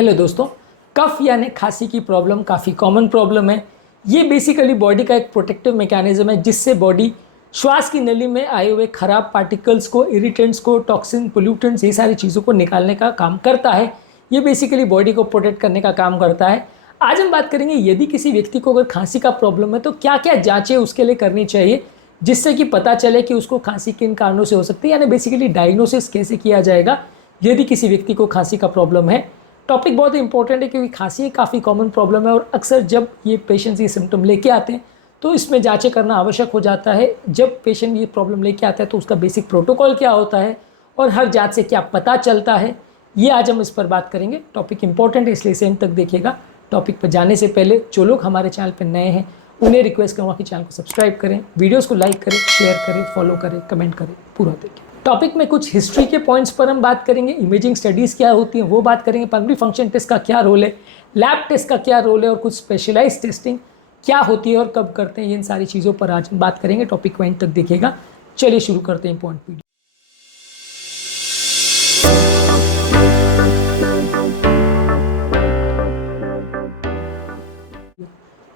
Hello दोस्तों, कफ यानी खांसी की प्रॉब्लम काफ़ी कॉमन प्रॉब्लम है। ये बेसिकली बॉडी का एक प्रोटेक्टिव मैकेनिज्म है जिससे बॉडी श्वास की नली में आए हुए खराब पार्टिकल्स को, इरिटेंट्स को, टॉक्सिन, पोल्यूटेंट्स, ये सारी चीज़ों को निकालने का काम करता है। ये बेसिकली बॉडी को प्रोटेक्ट करने का काम करता है। आज हम बात करेंगे यदि किसी व्यक्ति को अगर खांसी का प्रॉब्लम है तो क्या क्या जाँचें उसके लिए करनी चाहिए जिससे कि पता चले कि उसको खांसी किन कारणों से हो सकती है, यानी बेसिकली डायग्नोसिस कैसे किया जाएगा यदि किसी व्यक्ति को खांसी का प्रॉब्लम है। टॉपिक बहुत इंपॉर्टेंट है क्योंकि खांसी एक काफ़ी कॉमन प्रॉब्लम है और अक्सर जब ये पेशेंट्स ये सिम्टम लेके आते हैं तो इसमें जांचें करना आवश्यक हो जाता है। जब पेशेंट ये प्रॉब्लम लेके आता है तो उसका बेसिक प्रोटोकॉल क्या होता है और हर जांच से क्या पता चलता है, ये आज हम इस पर बात करेंगे। टॉपिक इंपॉर्टेंट है इसलिए इसे एंड तक देखिएगा। टॉपिक पर जाने से पहले जो लोग हमारे चैनल पर नए हैं उन्हें रिक्वेस्ट करूँगा कि चैनल को सब्सक्राइब करें, वीडियोज़ को लाइक करें, शेयर करें, फॉलो करें, कमेंट करें, पूरा देखें। टॉपिक में कुछ हिस्ट्री के पॉइंट्स पर हम बात करेंगे, इमेजिंग स्टडीज़ क्या होती हैं वो बात करेंगे, पल्मोनरी फंक्शन टेस्ट का क्या रोल है, लैब टेस्ट का क्या रोल है और कुछ स्पेशलाइज टेस्टिंग क्या होती है और कब करते हैं, इन सारी चीज़ों पर आज हम बात करेंगे। टॉपिक को एंड तक देखिएगा। चलिए शुरू करते हैं इंपॉर्टेंट वीडियो।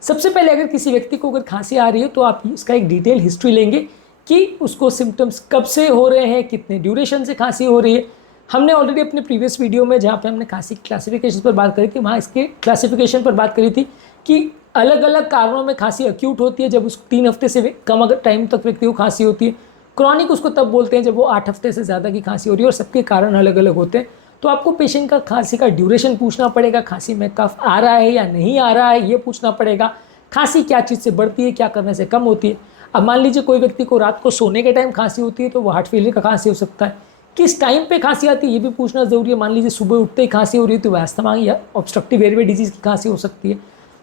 सबसे पहले अगर किसी व्यक्ति को अगर खांसी आ रही है तो आप इसका एक डिटेल हिस्ट्री लेंगे कि उसको सिम्टम्स कब से हो रहे हैं, कितने ड्यूरेशन से खांसी हो रही है। हमने ऑलरेडी अपने प्रीवियस वीडियो में जहाँ पे हमने खांसी की क्लासिफिकेशन पर बात करी थी वहाँ इसके क्लासिफिकेशन पर बात करी थी कि अलग अलग कारणों में खांसी अक्यूट होती है जब उसको 3 हफ्ते से कम अगर टाइम तक व्यक्ति को खांसी होती है। क्रॉनिक उसको तब बोलते हैं जब वो 8 हफ्ते से ज़्यादा की खांसी हो रही है और सबके कारण अलग अलग होते हैं। तो आपको पेशेंट का खांसी का ड्यूरेशन पूछना पड़ेगा, खांसी में कफ आ रहा है या नहीं आ रहा है ये पूछना पड़ेगा, खांसी क्या चीज़ से बढ़ती है, क्या करने से कम होती है। अब मान लीजिए कोई व्यक्ति को रात को सोने के टाइम खांसी होती है तो वो हार्ट फेलियर का खांसी हो सकता है। किस टाइम पे खांसी आती है ये भी पूछना ज़रूरी है। मान लीजिए सुबह उठते ही खांसी हो रही है तो वह अस्थमा या ऑब्स्ट्रक्टिव एयरवे डिजीज़ की खांसी हो सकती है।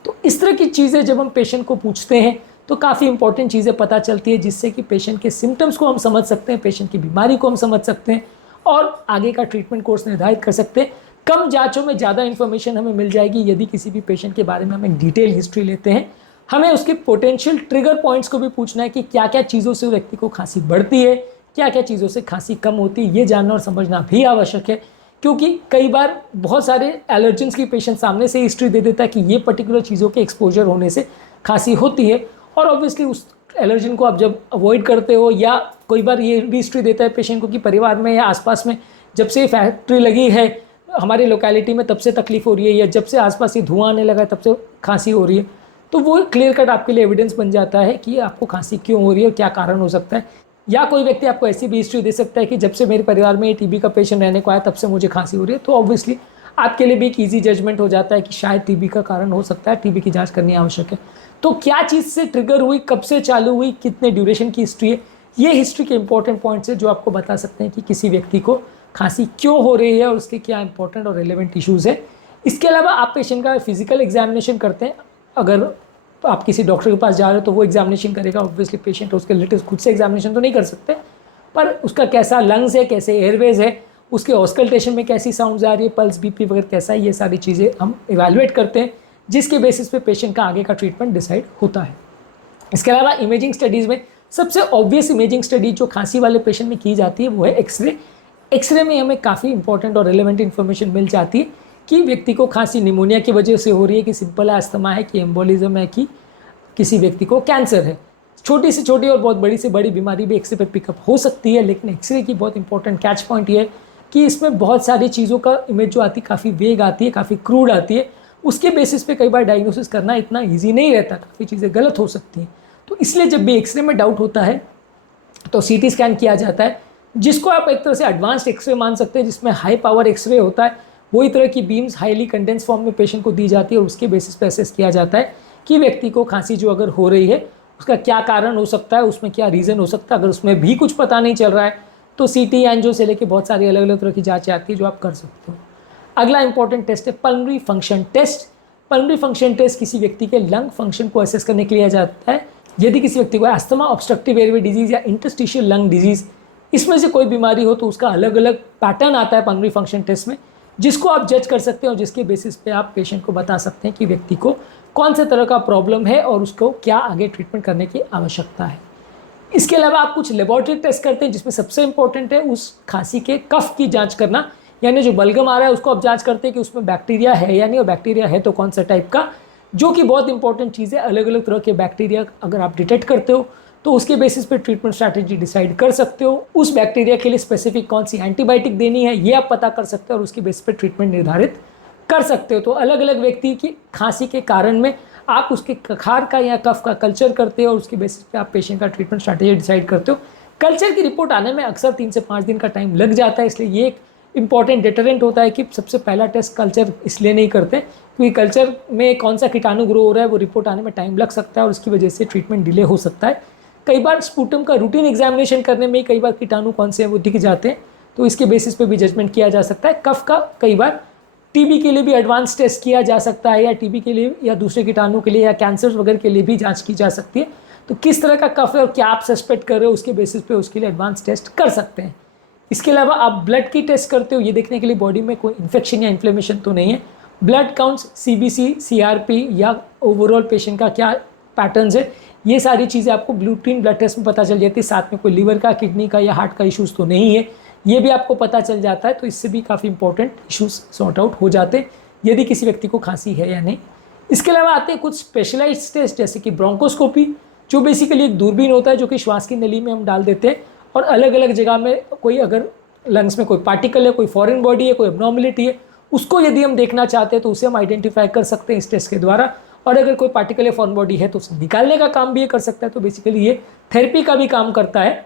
तो इस तरह की चीज़ें जब हम पेशेंट को पूछते हैं तो काफ़ी इंपॉर्टेंट चीज़ें पता चलती है जिससे कि पेशेंट के सिम्टम्स को हम समझ सकते हैं, पेशेंट की बीमारी को हम समझ सकते हैं और आगे का ट्रीटमेंट कोर्स निर्धारित कर सकते हैं। कम जाँचों में ज़्यादा इन्फॉर्मेशन हमें मिल जाएगी यदि किसी भी पेशेंट के बारे में हम एक डिटेल हिस्ट्री लेते हैं। हमें उसके पोटेंशियल ट्रिगर पॉइंट्स को भी पूछना है कि क्या क्या चीज़ों से व्यक्ति को खांसी बढ़ती है, क्या क्या चीज़ों से खांसी कम होती है, ये जानना और समझना भी आवश्यक है। क्योंकि कई बार बहुत सारे एलर्जेंस की पेशेंट सामने से हिस्ट्री दे देता है कि ये पर्टिकुलर चीज़ों के एक्सपोजर होने से खांसी होती है और ऑब्वियसली उस एलर्जन को आप जब अवॉइड करते हो या कोई बार ये भी हिस्ट्री देता है पेशेंट को कि परिवार में या आसपास में जब से फैक्ट्री लगी है हमारी लोकेलिटी में तब से तकलीफ हो रही है या जब से आसपास ये धुआं आने लगा है तब से खांसी हो रही है, तो वो क्लियर कट आपके लिए एविडेंस बन जाता है कि आपको खांसी क्यों हो रही है और क्या कारण हो सकता है। या कोई व्यक्ति आपको ऐसी भी हिस्ट्री दे सकता है कि जब से मेरे परिवार में टीबी का पेशेंट रहने को आया तब से मुझे खांसी हो रही है। तो ऑब्वियसली आपके लिए भी एक ईजी जजमेंट हो जाता है कि शायद टीबी का कारण हो सकता है, टीबी की जांच करनी आवश्यक है। तो क्या चीज़ से ट्रिगर हुई, कब से चालू हुई, कितने ड्यूरेशन की हिस्ट्री है, ये हिस्ट्री के इंपॉर्टेंट पॉइंट्स है जो आपको बता सकते हैं कि किसी व्यक्ति को खांसी क्यों हो रही है और उसके क्या इंपॉर्टेंट और रिलेवेंट इशूज़ है। इसके अलावा आप पेशेंट का फिजिकल एग्जामिनेशन करते हैं। अगर आप किसी डॉक्टर के पास जा रहे हो तो वो एग्जामिनेशन करेगा, ऑब्वियसली पेशेंट उसके रिलेटेड खुद से एग्जामिनेशन तो नहीं कर सकते, पर उसका कैसा लंग्स है, कैसे एयरवेज है, उसके ऑस्कल्टेशन में कैसी साउंड्स आ रही है, पल्स, बीपी वगैरह कैसा है, ये सारी चीज़ें हम इवैल्यूएट करते हैं जिसके बेसिस पे पेशेंट का आगे का ट्रीटमेंट डिसाइड होता है। इसके अलावा इमेजिंग स्टडीज़ में सबसे ऑब्वियस इमेजिंग स्टडी जो खांसी वाले पेशेंट में की जाती है वो है एक्सरे। एक्सरे में हमें काफ़ी इंपॉर्टेंट और रिलेवेंट इन्फॉर्मेशन मिल जाती है कि व्यक्ति को खांसी निमोनिया की वजह से हो रही है, कि सिंपल अस्थमा है, कि एम्बोलिज्म है, कि किसी व्यक्ति को कैंसर है। छोटी से छोटी और बहुत बड़ी से बड़ी बीमारी भी एक्सरे पे पिकअप हो सकती है, लेकिन एक्सरे की बहुत इंपॉर्टेंट कैच पॉइंट ये है कि इसमें बहुत सारी चीज़ों का इमेज जो आती है काफ़ी वेग आती है, काफ़ी क्रूड आती है। उसके बेसिस पे कई बार डायग्नोसिस करना इतना ईजी नहीं रहता, काफ़ी चीज़ें गलत हो सकती हैं। तो इसलिए जब भी एक्सरे में डाउट होता है तो सीटी स्कैन किया जाता है, जिसको आप एक तरह से एडवांस्ड एक्सरे मान सकते हैं, जिसमें हाई पावर एक्सरे होता है। वही तरह की बीम्स हाईली कंडेंस फॉर्म में पेशेंट को दी जाती है और उसके बेसिस पे असेस किया जाता है कि व्यक्ति को खांसी जो अगर हो रही है उसका क्या कारण हो सकता है, उसमें क्या रीज़न हो सकता है। अगर उसमें भी कुछ पता नहीं चल रहा है तो सीटी, एंजियो से लेके बहुत सारी अलग अलग तरह की जाँचें आती है जो आप कर सकते हो। अगला इंपॉर्टेंट टेस्ट है pulmonary function test. Pulmonary function test किसी व्यक्ति के लंग फंक्शन को असेस करने के लिए जाता है। यदि किसी व्यक्ति को अस्थमा, ऑब्स्ट्रक्टिव एयरवे डिजीज़ या इंटरस्टिशियल लंग डिजीज़, इसमें से कोई बीमारी हो तो उसका अलग अलग पैटर्न आता है पल्मोनरी फंक्शन टेस्ट में, जिसको आप जज कर सकते हैं और जिसके बेसिस पे आप पेशेंट को बता सकते हैं कि व्यक्ति को कौन से तरह का प्रॉब्लम है और उसको क्या आगे ट्रीटमेंट करने की आवश्यकता है। इसके अलावा आप कुछ लेबॉरेटरी टेस्ट करते हैं जिसमें सबसे इंपॉर्टेंट है उस खांसी के कफ की जांच करना यानी जो बलगम आ रहा है उसको आप जांच करते हैं कि उसमें बैक्टीरिया है या नहीं, और बैक्टीरिया है तो कौन सा टाइप का, जो कि बहुत इंपॉर्टेंट चीज़ है। अलग अलग तरह के बैक्टीरिया अगर आप डिटेक्ट करते हो तो उसके बेसिस पे ट्रीटमेंट स्ट्रैटेजी डिसाइड कर सकते हो। उस बैक्टीरिया के लिए स्पेसिफिक कौन सी एंटीबायोटिक देनी है ये आप पता कर सकते हो और उसके बेसिस पे ट्रीटमेंट निर्धारित कर सकते हो। तो अलग अलग व्यक्ति की खांसी के कारण में आप उसके कखार का या कफ का कल्चर करते हो और उसके बेसिस पे आप पेशेंट का ट्रीटमेंट स्ट्रैटेजी डिसाइड करते हो। कल्चर की रिपोर्ट आने में अक्सर 3 से 5 दिन का टाइम लग जाता है, इसलिए ये एक इंपॉर्टेंट डिटरेंट होता है कि सबसे पहला टेस्ट कल्चर इसलिए नहीं करते क्योंकि कल्चर में कौन सा कीटाणु ग्रो हो रहा है वो रिपोर्ट आने में टाइम लग सकता है और उसकी वजह से ट्रीटमेंट डिले हो सकता है। कई बार स्पूटम का रूटीन एग्जामिनेशन करने में कई बार कीटाणु कौन से हैं वो दिख जाते हैं, तो इसके बेसिस पे भी जजमेंट किया जा सकता है। कफ का कई बार टीबी के लिए भी एडवांस टेस्ट किया जा सकता है, या टीबी के लिए या दूसरे कीटाणु के लिए या कैंसर वगैरह के लिए भी जांच की जा सकती है। तो किस तरह का कफ है और क्या आप सस्पेक्ट कर रहे हो उसके बेसिस पे उसके लिए एडवांस टेस्ट कर सकते हैं। इसके अलावा आप ब्लड की टेस्ट करते हो ये देखने के लिए बॉडी में कोई इन्फेक्शन या इन्फ्लेमेशन तो नहीं है। ब्लड काउंट्स, सीबीसी, सीआरपी या ओवरऑल पेशेंट का क्या पैटर्न्स है, ये सारी चीज़ें आपको रूटीन ब्लड टेस्ट में पता चल जाती है। साथ में कोई लिवर का, किडनी का या हार्ट का इश्यूज़ तो नहीं है, ये भी आपको पता चल जाता है। तो इससे भी काफ़ी इंपॉर्टेंट इश्यूज सॉर्ट आउट हो जाते हैं यदि किसी व्यक्ति को खांसी है या नहीं। इसके अलावा आते हैं कुछ स्पेशलाइज्ड टेस्ट जैसे कि ब्रोंकोस्कोपी, जो बेसिकली एक दूरबीन होता है जो कि श्वास की नली में हम डाल देते हैं और अलग अलग जगह में कोई अगर लंग्स में कोई पार्टिकल है, कोई फॉरेन बॉडी है, कोई एब्नॉर्मलिटी है, उसको यदि हम देखना चाहते हैं तो उसे हम आइडेंटिफाई कर सकते हैं इस टेस्ट के द्वारा। और अगर कोई पार्टिकल या फॉरेन बॉडी है तो उसे निकालने का काम भी ये कर सकता है। तो बेसिकली ये थेरेपी का भी काम करता है।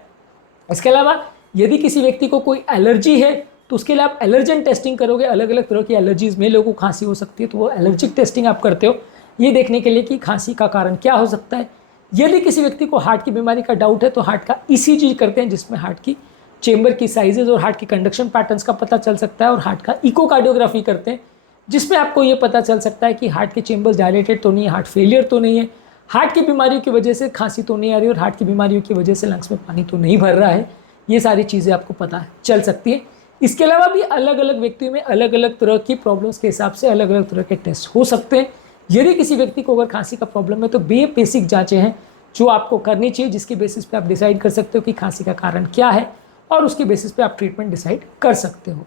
इसके अलावा यदि किसी व्यक्ति को कोई एलर्जी है तो उसके लिए आप एलर्जन टेस्टिंग करोगे। अलग अलग तरह की एलर्जीज में लोगों को खांसी हो सकती है, तो वो एलर्जिक टेस्टिंग आप करते हो ये देखने के लिए कि खांसी का कारण क्या हो सकता है। यदि किसी व्यक्ति को हार्ट की बीमारी का डाउट है तो हार्ट का ईसीजी करते हैं जिसमें हार्ट की चेंबर की साइजेज और हार्ट की कंडक्शन पैटर्न्स का पता चल सकता है, और हार्ट का इकोकार्डियोग्राफी करते हैं जिसमें आपको ये पता चल सकता है कि हार्ट के चेंबर्स डायलेटेड तो नहीं है, हार्ट फेलियर तो नहीं है, हार्ट की बीमारियों की वजह से खांसी तो नहीं आ रही और हार्ट की बीमारियों की वजह से लंग्स में पानी तो नहीं भर रहा है। ये सारी चीज़ें आपको पता चल सकती है। इसके अलावा भी अलग अलग व्यक्तियों में अलग अलग तरह की प्रॉब्लम्स के हिसाब से अलग अलग तरह के टेस्ट हो सकते हैं। यदि किसी व्यक्ति को अगर खांसी का प्रॉब्लम है तो बेसिक जांचें हैं जो आपको करनी चाहिए, जिसके बेसिस पे आप डिसाइड कर सकते हो कि खांसी का कारण क्या है और उसके बेसिस पे आप ट्रीटमेंट डिसाइड कर सकते हो।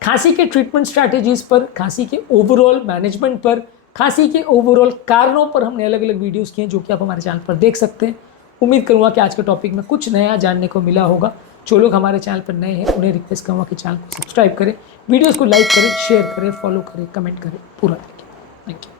खांसी के ट्रीटमेंट स्ट्रैटेजीज पर, खांसी के ओवरऑल मैनेजमेंट पर, खांसी के ओवरऑल कारणों पर हमने अलग अलग वीडियोस किए हैं जो कि आप हमारे चैनल पर देख सकते हैं। उम्मीद करूँगा कि आज के टॉपिक में कुछ नया जानने को मिला होगा। जो लोग हमारे चैनल पर नए हैं उन्हें रिक्वेस्ट करूँगा कि चैनल को सब्सक्राइब करें, वीडियोज़ को लाइक करें, शेयर करें, फॉलो करें, कमेंट करें, पूरा देखें। Thank you.